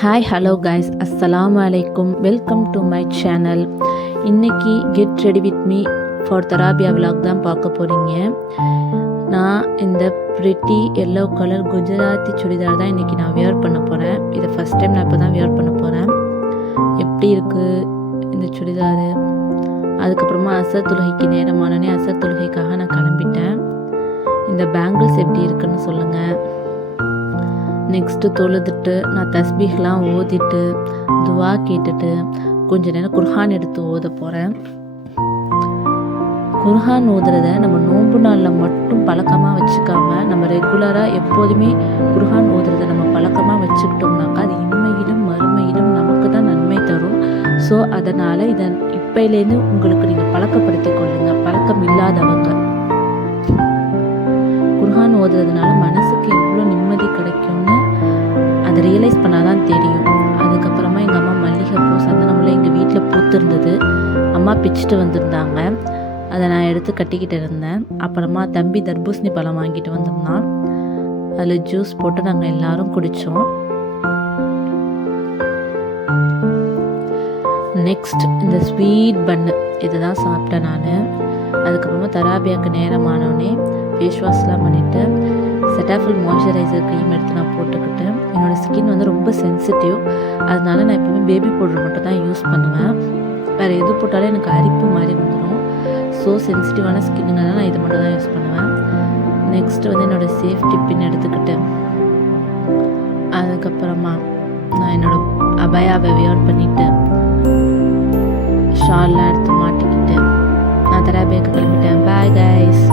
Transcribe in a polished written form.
Hi hello guys, அஸ்ஸலாமு அலைக்கும். Welcome to my channel. இன்றைக்கி get ready with me for தராபியா விலாக் தான் பார்க்க போகிறீங்க. நான் இந்த pretty yellow colour Gujarati churidar தான் இன்றைக்கி நான் வியர் பண்ண போகிறேன். இதை ஃபஸ்ட் டைம் நான் இப்போ தான் வியர் பண்ண போகிறேன். எப்படி இருக்குது இந்த சுடிதார்? அதுக்கப்புறமா அசர் தொழுகைக்கு நேரமானோடனே அசர் தொழுகைக்காக நான் கிளம்பிட்டேன். இந்த பேங்கிள்ஸ் எப்படி இருக்குன்னு சொல்லுங்கள். நெக்ஸ்ட்டு தொழுதுட்டு நான் தஸ்பீஹ்லாம் ஓதிட்டு துவா கேட்டுட்டு கொஞ்ச நேரம் குர்ஹான் எடுத்து ஓத போகிறேன். குர்ஹான் ஓதுறத நம்ம நோன்பு நாளில் மட்டும் பழக்கமாக வச்சுக்காம நம்ம ரெகுலராக எப்போதுமே குர்ஹான் ஓதுறத நம்ம பழக்கமாக வச்சுக்கிட்டோம்னாக்கா அது இம்மையிலும் மறுமையிலும் நமக்கு தான் நன்மை தரும். ஸோ அதனால் இதை இப்போலேருந்து உங்களுக்கு நீங்கள் பழக்கப்படுத்தி கொள்ளுங்கள். பழக்கம் இல்லாதவங்க குர்ஹான் ஓதுறதுனால மனசுக்கு எவ்வளோ நிம்மதி கிடைக்கும்னு அதை ரியலைஸ் பண்ணால் தான் தெரியும். அதுக்கப்புறமா எங்கள் அம்மா மல்லிகைப்பூ சந்தனமுள்ள எங்கள் வீட்டில் பூத்திருந்தது. அம்மா பிச்சுட்டு வந்திருந்தாங்க. அதை நான் எடுத்து கட்டிக்கிட்டு இருந்தேன். அப்புறமா தம்பி தர்பூசணி பழம் வாங்கிட்டு வந்திருந்தான். அதில் ஜூஸ் போட்டு நாங்கள் எல்லாரும் குடித்தோம். நெக்ஸ்ட் இந்த ஸ்வீட் பன்னு இதுதான் சாப்பிட்டேன் நான். அதுக்கப்புறமா தராபியாவுக்கு நேரமானோடனே ஃபேஸ் வாஷ்லாம் பண்ணிவிட்டு செட்டாஃபில் மாய்ஸ்சரைசர் க்ரீம் எடுத்து நான் போட்டுக்கிட்டு, என்னோடய ஸ்கின் வந்து ரொம்ப சென்சிட்டிவ். அதனால நான் எப்பவுமே பேபி பவுடர் மட்டும் தான் யூஸ் பண்ணுவேன். வேறு எது போட்டாலும் எனக்கு அரிப்பு மாதிரி வந்துடும். ஸோ சென்சிட்டிவான ஸ்கின்னுனால நான் இதை மட்டும் தான் யூஸ் பண்ணுவேன். நெக்ஸ்ட்டு வந்து என்னோடய சேஃப்டி பின் எடுத்துக்கிட்டு அதுக்கப்புறமா நான் என்னோடய அபயாவை வியர் பண்ணிவிட்டு ஷால்லாம் எடுத்து மாட்டிக்கிட்டு நான் தராபியாவுக்கு கிளம்பிட்டேன். Bye guys.